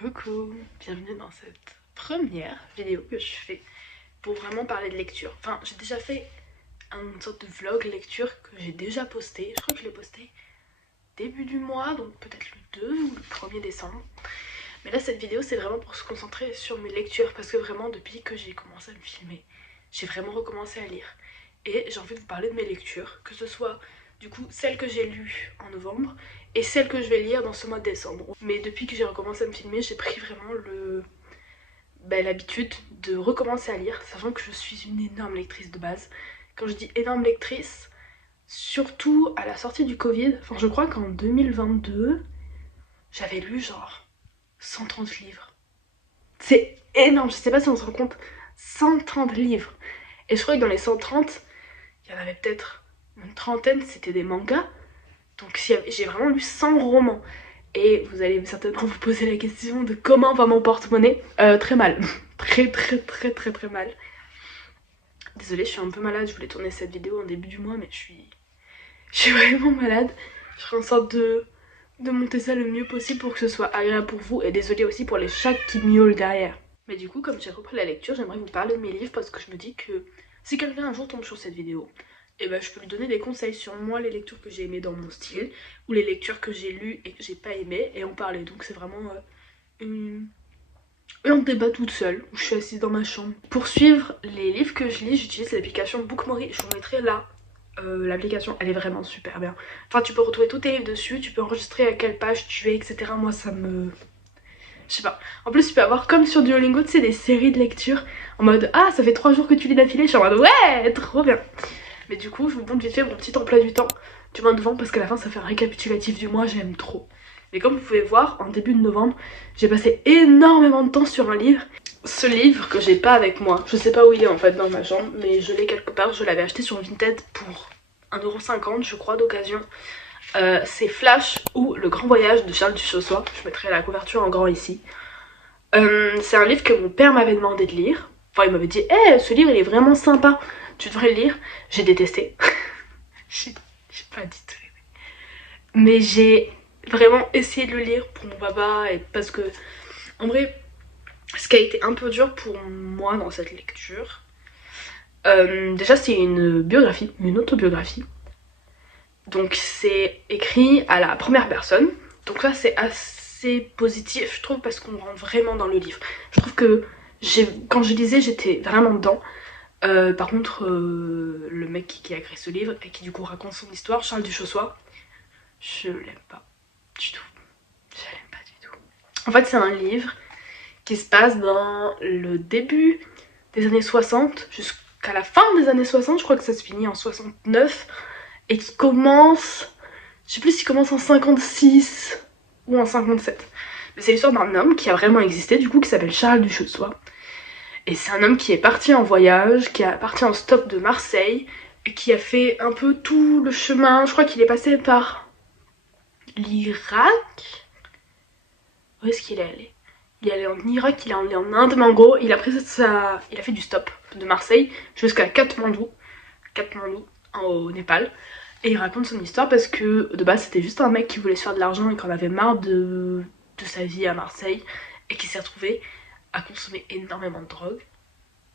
Coucou, bienvenue dans cette première vidéo que je fais pour vraiment parler de lecture. Enfin, j'ai déjà fait une sorte de vlog lecture que j'ai déjà posté. Je crois que je l'ai posté début du mois, donc peut-être le 2 ou le 1er décembre. Mais là, cette vidéo, c'est vraiment pour se concentrer sur mes lectures parce que vraiment, depuis que j'ai commencé à me filmer, j'ai vraiment recommencé à lire. Et j'ai envie de vous parler de mes lectures, que ce soit du coup celles que j'ai lues en novembre et celles que je vais lire dans ce mois de décembre. Mais depuis que j'ai recommencé à me filmer, j'ai pris vraiment l'habitude de recommencer à lire, sachant que je suis une énorme lectrice de base. Quand je dis énorme lectrice, surtout à la sortie du Covid, enfin je crois qu'en 2022, j'avais lu genre 130 livres. C'est énorme, je sais pas si on se rend compte, 130 livres. Et je crois que dans les 130, il y en avait peut-être une trentaine, c'était des mangas. Donc j'ai vraiment lu 100 romans. Et vous allez certainement vous poser la question de comment va mon porte-monnaie. Très mal. Très mal. Désolée, je suis un peu malade, je voulais tourner cette vidéo en début du mois, mais je suis vraiment malade. Je ferai en sorte de monter ça le mieux possible pour que ce soit agréable pour vous. Et désolée aussi pour les chats qui miaulent derrière. Mais du coup, comme j'ai repris la lecture, j'aimerais vous parler de mes livres parce que je me dis que si quelqu'un un jour tombe sur cette vidéo, et ben je peux lui donner des conseils sur moi, les lectures que j'ai aimées dans mon style, ou les lectures que j'ai lues et que j'ai pas aimées, et en parler. Donc c'est vraiment un débat toute seule, où je suis assise dans ma chambre. Pour suivre les livres que je lis, j'utilise l'application Bookmory, je vous mettrai là. L'application elle est vraiment super bien. Enfin tu peux retrouver tous tes livres dessus, tu peux enregistrer à quelle page tu es, etc. Moi ça me... Je sais pas. En plus tu peux avoir comme sur Duolingo, tu sais, des séries de lecture. En mode ah ça fait 3 jours que tu lis d'affilée, je suis en mode ouais trop bien. Mais du coup, je vous montre vite fait mon petit emploi du temps du mois de novembre parce qu'à la fin, ça fait un récapitulatif du mois, j'aime trop. Mais comme vous pouvez voir, en début de novembre, j'ai passé énormément de temps sur un livre. Ce livre que j'ai pas avec moi, je sais pas où il est en fait dans ma chambre, mais je l'ai quelque part, je l'avais acheté sur Vinted pour 1,50€ je crois d'occasion. C'est Flash ou Le Grand Voyage de Charles Duchossois, je mettrai la couverture en grand ici. C'est un livre que mon père m'avait demandé de lire. Enfin il m'avait dit hey, ce livre il est vraiment sympa, tu devrais le lire. J'ai détesté. j'ai pas dit tout aimé. Mais j'ai vraiment essayé de le lire pour mon papa et parce que en vrai ce qui a été un peu dur pour moi dans cette lecture, déjà c'est une biographie, une autobiographie. Donc c'est écrit à la première personne. Donc là c'est assez positif je trouve parce qu'on rentre vraiment dans le livre. Je trouve que quand je lisais j'étais vraiment dedans. Par contre le mec qui a écrit ce livre et qui du coup raconte son histoire, Charles Duchossois, je l'aime pas du tout. Je l'aime pas du tout. En fait c'est un livre qui se passe dans le début des années 60 jusqu'à la fin des années 60, je crois que ça se finit en 69, et qui commence, je sais plus s'il commence en 56 ou en 57. Mais c'est l'histoire d'un homme qui a vraiment existé du coup, qui s'appelle Charles Duchossois. Et c'est un homme qui est parti en voyage, qui est parti en stop de Marseille, et qui a fait un peu tout le chemin. Je crois qu'il est passé par l'Irak. Où est-ce qu'il est allé? Il est allé en Irak, il est allé en Inde, mais en gros, il a fait du stop de Marseille jusqu'à Katmandou, au Népal. Et il raconte son histoire parce que de base c'était juste un mec qui voulait se faire de l'argent et qui en avait marre de sa vie à Marseille et qui s'est retrouvé à consommer énormément de drogue.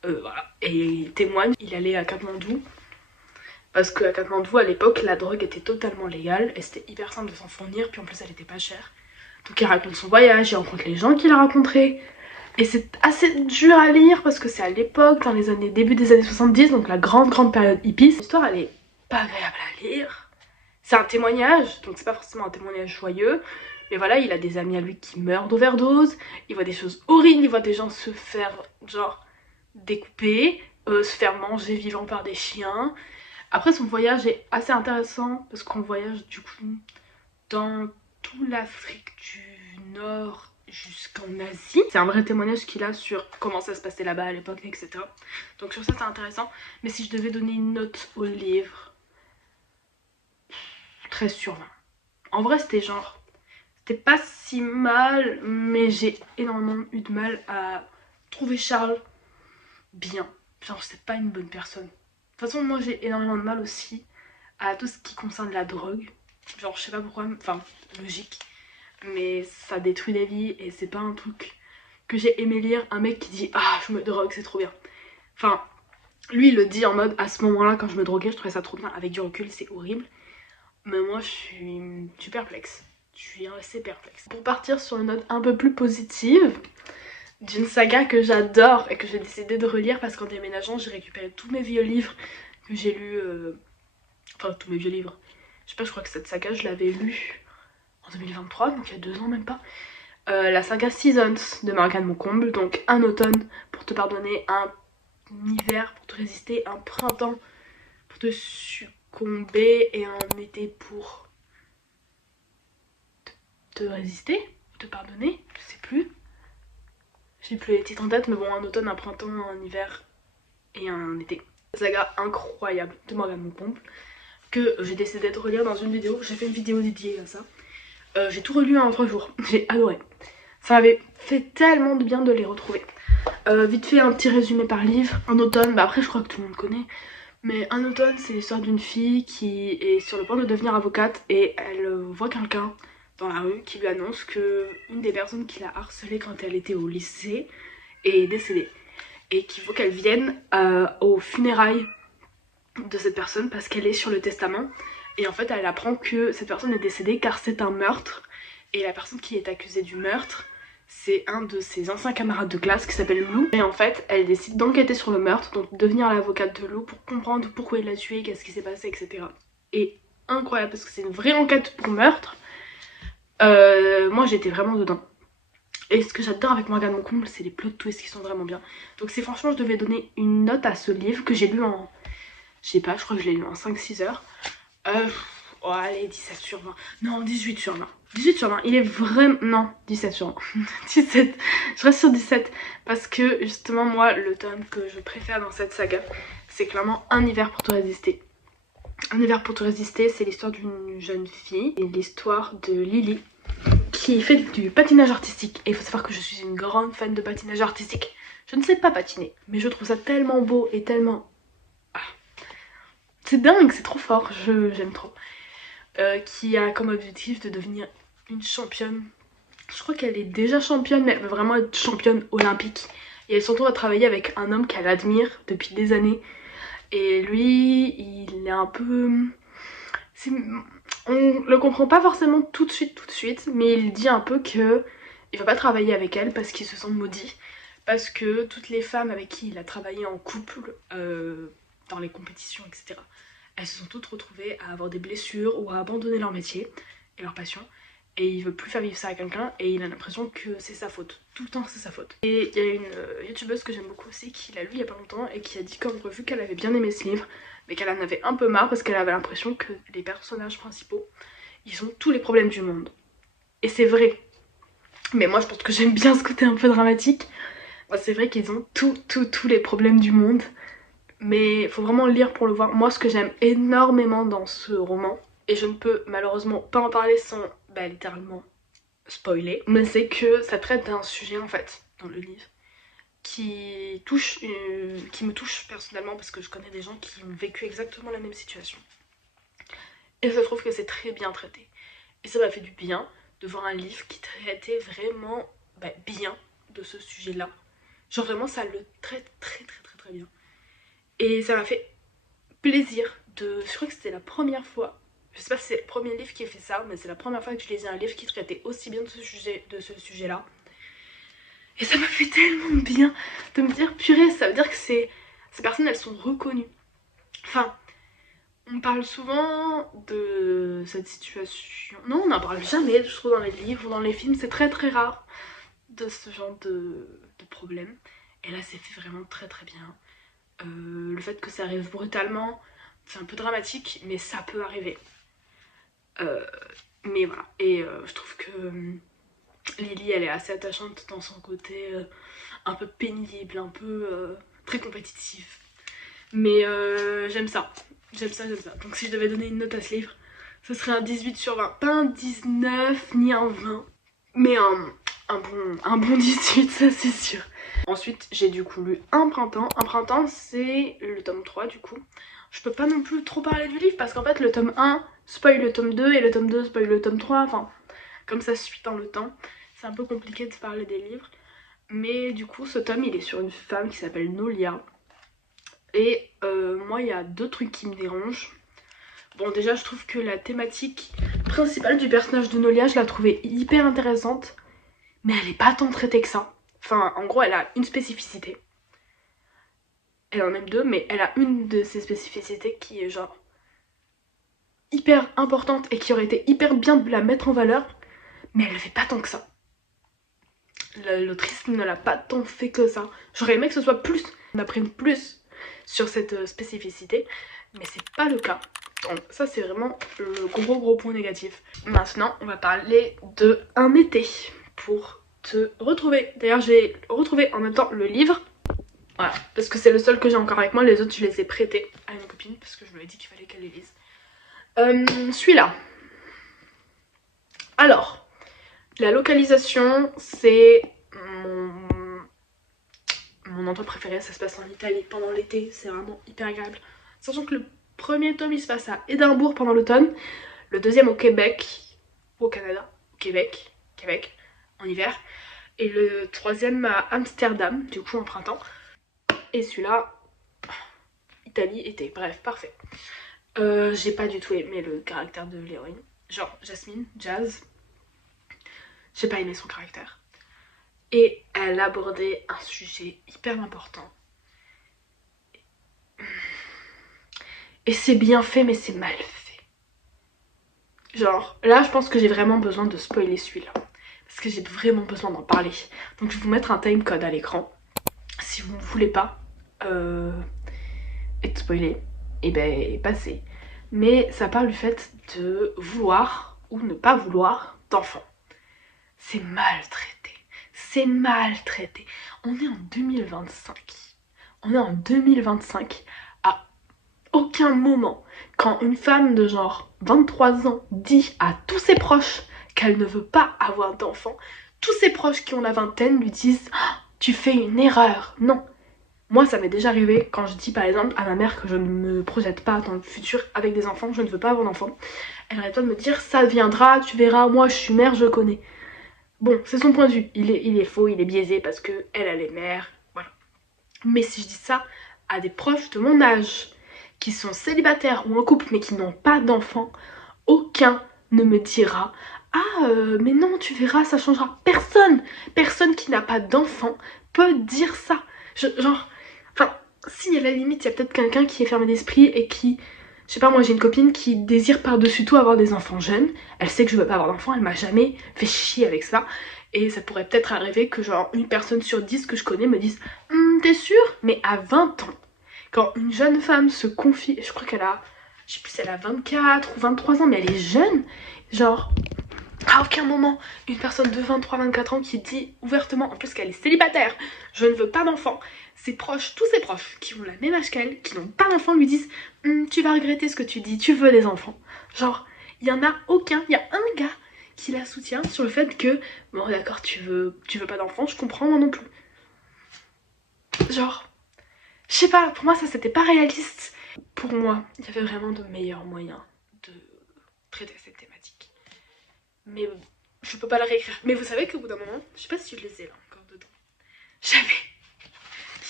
Voilà. Et il témoigne, il allait à Katmandou parce qu'à Katmandou à l'époque la drogue était totalement légale et c'était hyper simple de s'en fournir, puis en plus elle était pas chère. Donc il raconte son voyage, il rencontre les gens qu'il a rencontrés. Et c'est assez dur à lire parce que c'est à l'époque, dans les années, début des années 70, donc la grande période hippie. L'histoire elle est pas agréable à lire. C'est un témoignage, donc c'est pas forcément un témoignage joyeux. Mais voilà, il a des amis à lui qui meurent d'overdose, il voit des choses horribles, il voit des gens se faire genre découper, se faire manger vivant par des chiens. Après son voyage est assez intéressant parce qu'on voyage du coup dans toute l'Afrique du Nord jusqu'en Asie. C'est un vrai témoignage qu'il a sur comment ça se passait là-bas à l'époque, etc. Donc sur ça c'est intéressant. Mais si je devais donner une note au livre, 13 sur 20. En vrai c'était genre, c'était pas si mal, mais j'ai énormément eu de mal à trouver Charles bien. Genre c'est pas une bonne personne. De toute façon moi j'ai énormément de mal aussi à tout ce qui concerne la drogue. Genre je sais pas pourquoi, enfin logique. mais ça détruit des vies et c'est pas un truc que j'ai aimé lire. Un mec qui dit ah je me drogue c'est trop bien. Enfin lui il le dit en mode à ce moment là quand je me droguais je trouvais ça trop bien, avec du recul c'est horrible. Mais moi je suis perplexe, je suis assez perplexe. Pour partir sur une note un peu plus positive, d'une saga que j'adore et que j'ai décidé de relire parce qu'en déménageant j'ai récupéré tous mes vieux livres que j'ai lus, enfin tous mes vieux livres. Je sais pas, je crois que cette saga je l'avais lue en 2023, donc il y a 2 ans même pas. La saga Seasons de Morgane Moncomble, donc un automne pour te pardonner, un hiver pour te résister, un printemps pour te succomber et un été pour te résister, te pardonner, je sais plus. J'ai plus les titres en tête, mais bon, un automne, un printemps, un hiver et un été. Saga incroyable de Morgane Moncomble que j'ai décidé de relire dans une vidéo. J'ai fait une vidéo dédiée à ça. J'ai tout relu en 3 jours, j'ai adoré. Ça m'avait fait tellement de bien de les retrouver. Vite fait un petit résumé par livre. Un automne, bah après je crois que tout le monde connaît, mais un automne c'est l'histoire d'une fille qui est sur le point de devenir avocate et elle voit quelqu'un dans la rue qui lui annonce que une des personnes qui l'a harcelée quand elle était au lycée est décédée et qu'il faut qu'elle vienne aux funérailles de cette personne parce qu'elle est sur le testament. Et en fait elle apprend que cette personne est décédée car c'est un meurtre, et la personne qui est accusée du meurtre c'est un de ses anciens camarades de classe qui s'appelle Lou. Et en fait elle décide d'enquêter sur le meurtre, donc devenir l'avocate de Lou pour comprendre pourquoi il l'a tué, qu'est-ce qui s'est passé, etc. Et incroyable parce que c'est une vraie enquête pour meurtre. Moi j'étais vraiment dedans. Et ce que j'adore avec Morgane Moncomble c'est les plot twists qui sont vraiment bien. Donc si franchement je devais donner une note à ce livre que j'ai lu en... je sais pas, je crois que je l'ai lu en 5-6 heures. Oh allez, 17 sur 20. Non, 18 sur 20. 18 sur 20, il est vraiment... Non, 17 sur 20. 17. Je reste sur 17. Parce que justement, moi, le tome que je préfère dans cette saga, c'est clairement Un hiver pour te résister. Un hiver pour te résister, c'est l'histoire d'une jeune fille et l'histoire de Lily qui fait du patinage artistique. Et il faut savoir que je suis une grande fan de patinage artistique. Je ne sais pas patiner, mais je trouve ça tellement beau et tellement... c'est dingue, c'est trop fort, j'aime trop. Qui a comme objectif de devenir une championne. Je crois qu'elle est déjà championne, mais elle veut vraiment être championne olympique. Et elle se retrouve à travailler avec un homme qu'elle admire depuis des années. Et lui, il est un peu... on le comprend pas forcément tout de suite, mais il dit un peu que il va pas travailler avec elle parce qu'il se sent maudit. Parce que toutes les femmes avec qui il a travaillé en couple, dans les compétitions, etc., elles se sont toutes retrouvées à avoir des blessures ou à abandonner leur métier et leur passion. Et il veut plus faire vivre ça à quelqu'un et il a l'impression que c'est sa faute. Tout le temps c'est sa faute. Et il y a une youtubeuse que j'aime beaucoup aussi qui l'a lu il y a pas longtemps et qui a dit comme revue qu'elle avait bien aimé ce livre, mais qu'elle en avait un peu marre parce qu'elle avait l'impression que les personnages principaux, ils ont tous les problèmes du monde. Et c'est vrai. Mais moi je pense que j'aime bien ce côté un peu dramatique. Moi c'est vrai qu'ils ont tous les problèmes du monde. Mais faut vraiment le lire pour le voir. Moi ce que j'aime énormément dans ce roman, et je ne peux malheureusement pas en parler sans littéralement spoiler, mais c'est que ça traite d'un sujet en fait dans le livre qui me touche personnellement parce que je connais des gens qui ont vécu exactement la même situation. Et je trouve que c'est très bien traité. Et ça m'a fait du bien de voir un livre qui traitait vraiment bien de ce sujet-là. Genre vraiment ça le traite très bien. Et ça m'a fait plaisir de... Je crois que c'était la première fois, je sais pas si c'est le premier livre qui a fait ça, mais c'est la première fois que je lisais un livre qui traitait aussi bien de ce sujet-là. Et ça m'a fait tellement bien de me dire, purée, ça veut dire que ces personnes, elles sont reconnues. Enfin, on parle souvent de cette situation... Non, on n'en parle jamais, je trouve, dans les livres ou dans les films. C'est très rare de ce genre de problème. Et là, c'est fait vraiment très bien. Le fait que ça arrive brutalement, c'est un peu dramatique, mais ça peut arriver. Mais voilà, et je trouve que Lily, elle est assez attachante dans son côté un peu pénible, un peu très compétitif. Mais j'aime ça. Donc si je devais donner une note à ce livre, ce serait un 18 sur 20. Pas un 19 ni un 20, mais un bon 18, ça c'est sûr. Ensuite j'ai du coup lu Un printemps. Un printemps c'est le tome 3 du coup. Je peux pas non plus trop parler du livre parce qu'en fait le tome 1 spoil le tome 2 et le tome 2 spoil le tome 3. Enfin comme ça suit dans le temps. C'est un peu compliqué de parler des livres. Mais du coup, ce tome, il est sur une femme qui s'appelle Nolia. Et moi, il y a 2 trucs qui me dérangent. Bon, déjà, je trouve que la thématique principale du personnage de Nolia, je la trouvais hyper intéressante. Mais elle est pas tant traitée que ça. Enfin, en gros, elle a une spécificité. Elle en a même 2, mais elle a une de ses spécificités qui est genre hyper importante et qui aurait été hyper bien de la mettre en valeur. Mais elle le fait pas tant que ça. L'autrice ne l'a pas tant fait que ça. J'aurais aimé que ce soit plus, on apprenne plus sur cette spécificité, mais c'est pas le cas. Donc ça c'est vraiment le gros point négatif. Maintenant on va parler de Un été pour te retrouver. D'ailleurs j'ai retrouvé en même temps le livre. Voilà, parce que c'est le seul que j'ai encore avec moi, les autres je les ai prêtés à une copine parce que je lui ai dit qu'il fallait qu'elle les lise. Celui-là. Alors, la localisation, c'est mon endroit préféré, ça se passe en Italie pendant l'été, c'est vraiment hyper agréable. Sachant que le premier tome il se passe à Édimbourg pendant l'automne, le deuxième au Québec, ou au Canada, au Québec, en hiver, et le troisième à Amsterdam, du coup en printemps. Et celui-là, Italie, été, bref, parfait. J'ai pas du tout aimé le caractère de l'héroïne, genre Jasmine, Jazz. J'ai pas aimé son caractère. Et elle abordait un sujet hyper important. Et c'est bien fait, mais c'est mal fait. Genre, là, je pense que j'ai vraiment besoin de spoiler celui-là. Parce que j'ai vraiment besoin d'en parler. Donc je vais vous mettre un timecode à l'écran. Si vous ne voulez pas être spoilé, et ben passez. Mais ça parle du fait de vouloir ou ne pas vouloir d'enfants. C'est maltraité. C'est maltraité. On est en 2025. On est en 2025. À aucun moment, quand une femme de genre 23 ans dit à tous ses proches qu'elle ne veut pas avoir d'enfant, tous ses proches qui ont la vingtaine lui disent oh, « tu fais une erreur ». Non. Moi, ça m'est déjà arrivé quand je dis par exemple à ma mère que je ne me projette pas dans le futur avec des enfants, je ne veux pas avoir d'enfants. Elle arrête pas de me dire « ça viendra, tu verras, moi je suis mère, je connais ». Bon, c'est son point de vue, il est faux, il est biaisé parce que elle est mère, voilà. Mais si je dis ça à des proches de mon âge, qui sont célibataires ou en couple mais qui n'ont pas d'enfants, aucun ne me dira « Ah, mais non, tu verras, ça changera ». Personne qui n'a pas d'enfant peut dire ça. Genre, enfin, si à la limite, il y a peut-être quelqu'un qui est fermé d'esprit et qui... Je sais pas, moi j'ai une copine qui désire par-dessus tout avoir des enfants jeunes. Elle sait que je veux pas avoir d'enfants, elle m'a jamais fait chier avec ça. Et ça pourrait peut-être arriver que genre une personne sur 10 que je connais me dise t'es sûre? Mais à 20 ans, quand une jeune femme se confie, je crois qu'elle a, je sais plus si elle a 24 ou 23 ans, mais elle est jeune, genre à aucun moment une personne de 23-24 ans qui dit ouvertement, en plus qu'elle est célibataire, je ne veux pas d'enfant, ses proches, tous ses proches qui ont la même âge qu'elle, qui n'ont pas d'enfant, lui disent tu vas regretter ce que tu dis, tu veux des enfants. Genre, il y en a aucun, il y a un gars qui la soutient sur le fait que bon d'accord, tu veux pas d'enfant, je comprends, moi non plus. Genre, je sais pas, pour moi ça c'était pas réaliste. Pour moi, il y avait vraiment de meilleurs moyens de traiter cette thématique. Mais je peux pas la réécrire. Mais vous savez qu'au bout d'un moment, je sais pas si je les ai là encore dedans.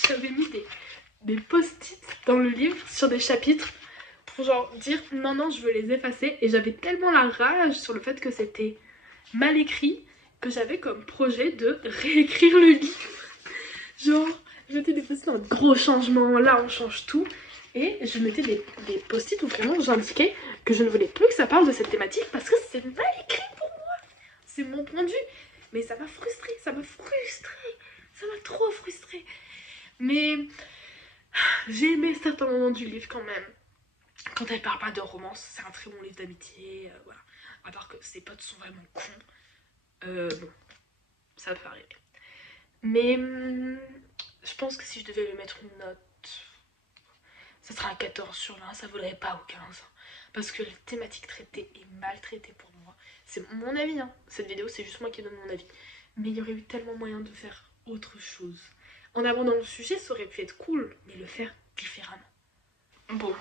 J'avais mis des post-it dans le livre sur des chapitres pour genre dire non je veux les effacer, et j'avais tellement la rage sur le fait que c'était mal écrit que j'avais comme projet de réécrire le livre. Genre, je mettais des post-it en gros changement, là on change tout, et je mettais des post-it où vraiment j'indiquais que je ne voulais plus que ça parle de cette thématique parce que c'est mal écrit pour moi. C'est mon point de vue. Mais ça m'a frustrée, ça m'a trop frustrée. Mais j'ai aimé certains moments du livre quand même. Quand elle parle pas de romance, c'est un très bon livre d'amitié, voilà. À part que ses potes sont vraiment cons. Bon, ça peut arriver. Mais je pense que si je devais lui mettre une note, ça serait un 14 sur 20, ça vaudrait pas au 15. Parce que la thématique traitée est mal traitée pour moi. C'est mon avis, hein. Cette vidéo, c'est juste moi qui donne mon avis. Mais il y aurait eu tellement moyen de faire autre chose. En abordant le sujet, ça aurait pu être cool, mais le faire différemment. Bon,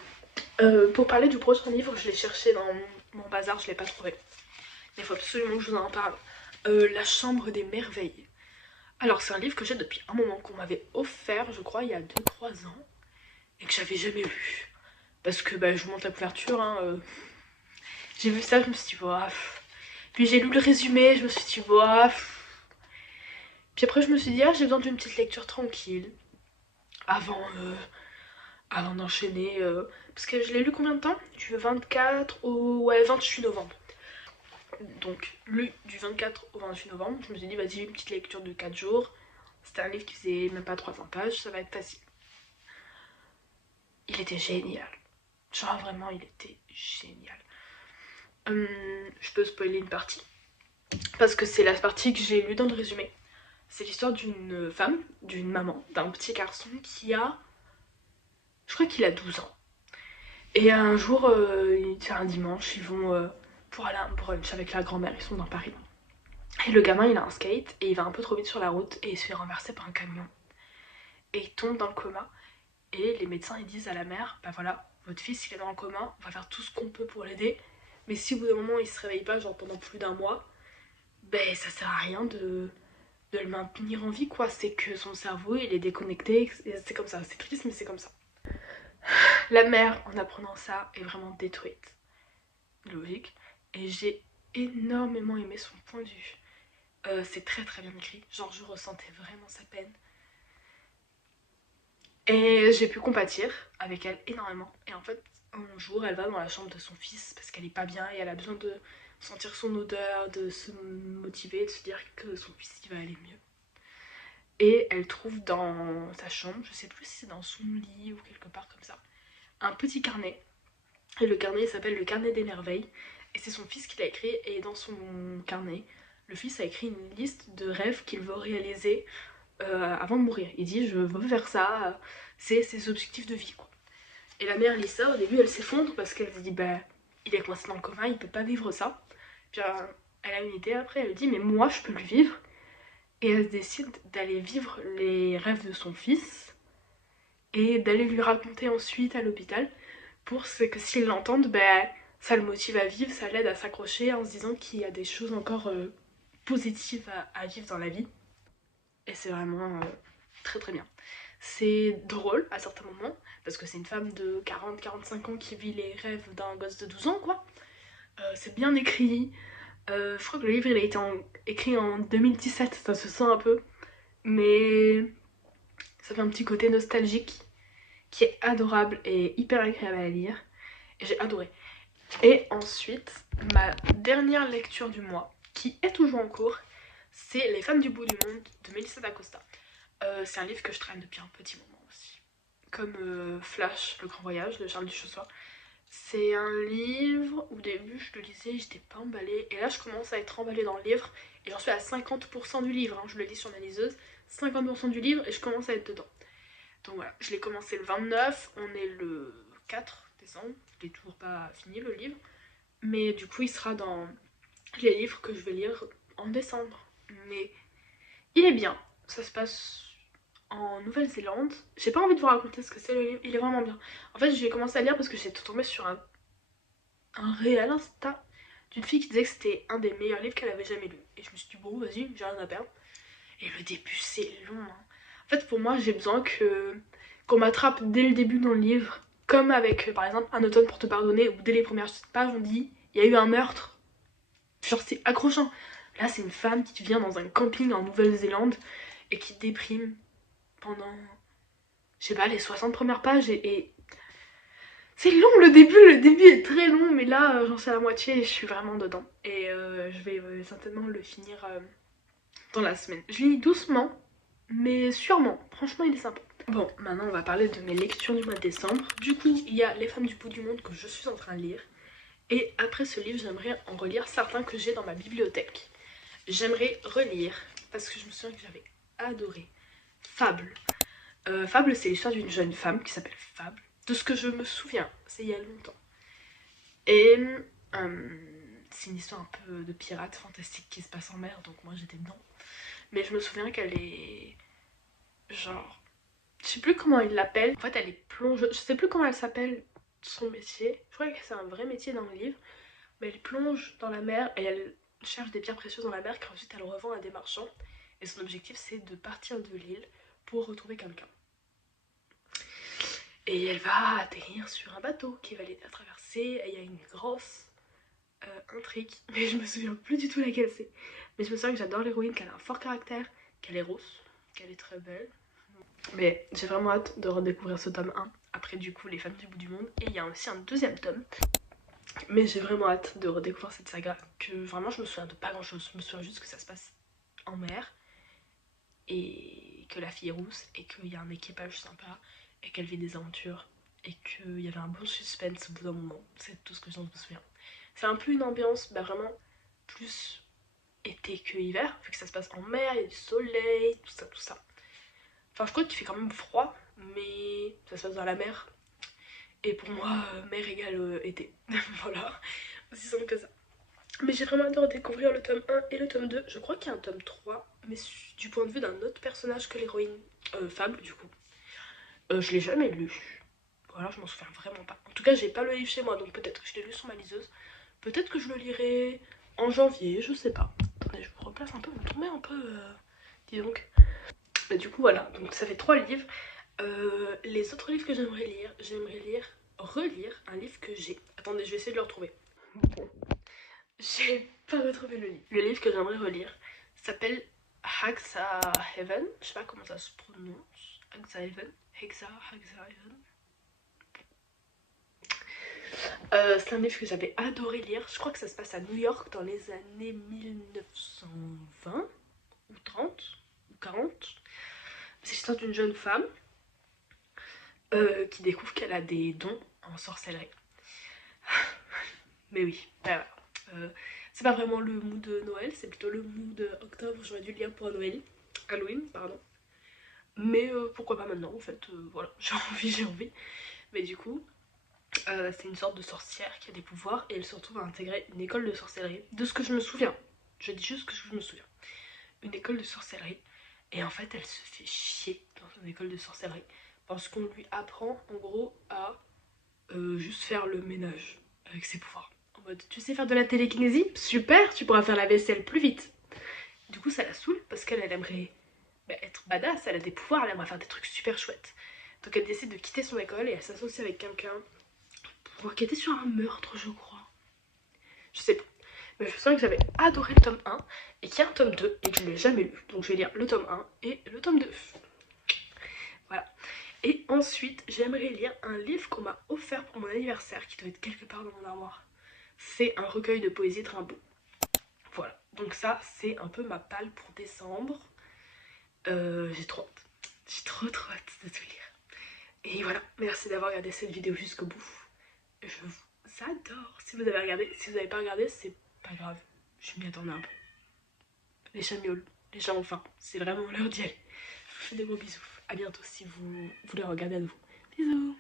pour parler du prochain livre, je l'ai cherché dans mon bazar, je l'ai pas trouvé. mais il faut absolument que je vous en parle. La chambre des merveilles. Alors c'est un livre que j'ai depuis un moment, qu'on m'avait offert je crois il y a 2-3 ans, et que j'avais jamais lu. Parce que bah, je vous montre la couverture, hein, j'ai vu ça, je me suis dit ouah. Puis j'ai lu le résumé, je me suis dit ouah. Puis après je me suis dit ah j'ai besoin d'une petite lecture tranquille avant, avant d'enchaîner. Parce que je l'ai lu combien de temps? Du 24 au 28 novembre. Donc lu du 24 au 28 novembre, je me suis dit vas-y une petite lecture de 4 jours. C'était un livre qui faisait même pas 300 pages, ça va être facile. Il était génial. Genre vraiment il était génial. Je peux spoiler une partie. Parce que c'est la partie que j'ai lue dans le résumé. C'est l'histoire d'une femme, d'une maman, d'un petit garçon qui a... Je crois qu'il a 12 ans. Et un jour, c'est un dimanche, ils vont pour aller à un brunch avec la grand-mère, ils sont dans Paris. Et le gamin, il a un skate et il va un peu trop vite sur la route et il se fait renverser par un camion. Et il tombe dans le coma. Et les médecins, ils disent à la mère, bah voilà, votre fils, il est dans le coma, on va faire tout ce qu'on peut pour l'aider. Mais si au bout d'un moment, il se réveille pas, genre pendant plus d'un mois, ben ça sert à rien de le maintenir en vie, quoi. C'est que son cerveau, il est déconnecté, c'est comme ça. C'est triste, mais c'est comme ça. La mère, en apprenant ça, est vraiment détruite. Logique. Et j'ai énormément aimé son point de vue. C'est très très bien écrit. Genre, je ressentais vraiment sa peine. Et j'ai pu compatir avec elle énormément. Et en fait, un jour, elle va dans la chambre de son fils parce qu'elle est pas bien et elle a besoin de sentir son odeur, de se motiver, de se dire que son fils il va aller mieux. Et elle trouve dans sa chambre, je sais plus si c'est dans son lit ou quelque part comme ça, un petit carnet. Et le carnet s'appelle le carnet des merveilles. Et c'est son fils qui l'a écrit. Et dans son carnet, le fils a écrit une liste de rêves qu'il veut réaliser avant de mourir. Il dit je veux faire ça, c'est ses objectifs de vie quoi. Et la mère lit ça, au début elle s'effondre parce qu'elle se dit bah il est coincé dans le coma, il peut pas vivre ça. Puis elle a une idée après, elle dit mais moi je peux le vivre. Et elle décide d'aller vivre les rêves de son fils et d'aller lui raconter ensuite à l'hôpital pour que s'ils l'entendent, bah, ça le motive à vivre, ça l'aide à s'accrocher en se disant qu'il y a des choses encore positives à vivre dans la vie. Et c'est vraiment très très bien. C'est drôle à certains moments, parce que c'est une femme de 40-45 ans qui vit les rêves d'un gosse de 12 ans, quoi. C'est bien écrit. Je crois que le livre il a été écrit en 2017, ça se sent un peu. Mais ça fait un petit côté nostalgique qui est adorable et hyper agréable à lire. Et j'ai adoré. Et ensuite, ma dernière lecture du mois, qui est toujours en cours, c'est Les femmes du bout du monde de Melissa d'Acosta. C'est un livre que je traîne depuis un petit moment aussi. Comme Flash, le grand voyage de Charles Duchossois. C'est un livre où au début je le lisais, j'étais pas emballée. Et là je commence à être emballée dans le livre. Et j'en suis à 50% du livre, hein. Je le lis sur ma liseuse. 50% du livre et je commence à être dedans. Donc voilà, je l'ai commencé le 29, on est le 4 décembre. Je l'ai toujours pas fini le livre. Mais du coup il sera dans les livres que je vais lire en décembre. Mais il est bien, ça se passe en Nouvelle-Zélande. J'ai pas envie de vous raconter ce que c'est le livre, il est vraiment bien. En fait, j'ai commencé à lire parce que j'ai tombé sur un réel Insta d'une fille qui disait que c'était un des meilleurs livres qu'elle avait jamais lu. Et je me suis dit, bon, vas-y, j'ai rien à perdre. Et le début, c'est long. Hein. En fait, pour moi, j'ai besoin qu'on m'attrape dès le début dans le livre. Comme avec, par exemple, Un automne pour te pardonner, où dès les premières pages, on dit, il y a eu un meurtre. Genre, c'est accrochant. Là, c'est une femme qui vient dans un camping en Nouvelle-Zélande et qui déprime pendant, je sais pas, les 60 premières pages et c'est long le début est très long, mais là j'en suis à la moitié et je suis vraiment dedans. Et je vais certainement le finir dans la semaine. Je lis doucement, mais sûrement, franchement il est sympa. Bon, maintenant on va parler de mes lectures du mois de décembre. Du coup, il y a Les femmes du bout du monde que je suis en train de lire. Et après ce livre, j'aimerais en relire certains que j'ai dans ma bibliothèque. J'aimerais relire, parce que je me souviens que j'avais adoré, Fable. Fable, c'est l'histoire d'une jeune femme qui s'appelle Fable. De ce que je me souviens, c'est il y a longtemps. Et c'est une histoire un peu de pirate fantastique qui se passe en mer, donc moi j'étais dedans. Mais je me souviens qu'elle est... genre... je sais plus comment ils l'appellent. En fait, elle est plongeuse. Je sais plus comment elle s'appelle, son métier. Je crois que c'est un vrai métier dans le livre. Mais elle plonge dans la mer et elle cherche des pierres précieuses dans la mer qu'ensuite elle revend à des marchands. Et son objectif c'est de partir de l'île pour retrouver quelqu'un. Et elle va atterrir sur un bateau qui va l'aider à traverser. Et il y a une grosse intrigue, mais je me souviens plus du tout laquelle c'est. Mais je me souviens que j'adore l'héroïne, qu'elle a un fort caractère, qu'elle est rousse, qu'elle est très belle. Mais j'ai vraiment hâte de redécouvrir ce tome 1, après du coup Les Femmes du bout du monde. Et il y a aussi un deuxième tome. Mais j'ai vraiment hâte de redécouvrir cette saga, que vraiment je me souviens de pas grand chose. Je me souviens juste que ça se passe en mer, et que la fille est rousse, et qu'il y a un équipage sympa, et qu'elle vit des aventures, et qu'il y avait un bon suspense au bout d'un moment. C'est tout ce que je me souviens. C'est un peu une ambiance vraiment plus été que hiver, vu que ça se passe en mer, il y a du soleil, tout ça, tout ça. Enfin, je crois qu'il fait quand même froid, mais ça se passe dans la mer. Et pour moi, mer égale été. Voilà, aussi simple que ça. Mais j'ai vraiment hâte de redécouvrir le tome 1 et le tome 2. Je crois qu'il y a un tome 3, mais du point de vue d'un autre personnage que l'héroïne. Fable, du coup. Je l'ai jamais lu. Voilà, je m'en souviens vraiment pas. En tout cas, j'ai pas le livre chez moi, donc peut-être que je l'ai lu sur ma liseuse. Peut-être que je le lirai en janvier, je sais pas. Attendez, je vous replace un peu, vous tombez un peu, dis donc. Mais du coup, voilà, donc ça fait 3 livres. Les autres livres que j'aimerais relire un livre que j'ai. Attendez, je vais essayer de le retrouver. Bon, j'ai pas retrouvé le livre. Le livre que j'aimerais relire s'appelle Haxa-Heaven. Je sais pas comment ça se prononce. Haxa-Heaven. Haxa-Heaven. C'est un livre que j'avais adoré lire. Je crois que ça se passe à New York dans les années 1920 ou 30 ou 40. C'est l'histoire d'une jeune femme qui découvre qu'elle a des dons en sorcellerie. Mais oui, voilà. C'est pas vraiment le mood de Noël, c'est plutôt le mood de octobre. J'aurais dû le lire pour Noël. Halloween, pardon. Mais pourquoi pas maintenant en fait, voilà, j'ai envie. Mais du coup, c'est une sorte de sorcière qui a des pouvoirs et elle se retrouve à intégrer une école de sorcellerie. De ce que je me souviens, je dis juste ce que je me souviens. Une école de sorcellerie. Et en fait, elle se fait chier dans une école de sorcellerie parce qu'on lui apprend en gros à juste faire le ménage avec ses pouvoirs. En mode, tu sais faire de la télékinésie? Super, tu pourras faire la vaisselle plus vite. Du coup, ça la saoule parce qu'elle aimerait être badass, elle a des pouvoirs, elle aimerait faire des trucs super chouettes. Donc elle décide de quitter son école et elle s'associe avec quelqu'un pour enquêter sur un meurtre, je crois. Je sais pas. Mais je me souviens que j'avais adoré le tome 1 et qu'il y a un tome 2 et que je ne l'ai jamais lu. Donc je vais lire le tome 1 et le tome 2. Voilà. Et ensuite, j'aimerais lire un livre qu'on m'a offert pour mon anniversaire qui doit être quelque part dans mon armoire. C'est un recueil de poésie de Rimbaud. Voilà. Donc ça, c'est un peu ma palle pour décembre. J'ai trop hâte. J'ai trop hâte de tout lire. Et voilà, merci d'avoir regardé cette vidéo jusqu'au bout. Je vous adore. Si vous avez regardé, si vous n'avez pas regardé, c'est pas grave. Je m'y attendais un peu. Les chats miaulent, les chats ont faim. C'est vraiment l'heure d'y aller. Je vous fais des gros bisous. À bientôt si vous voulez regarder à nouveau. Bisous.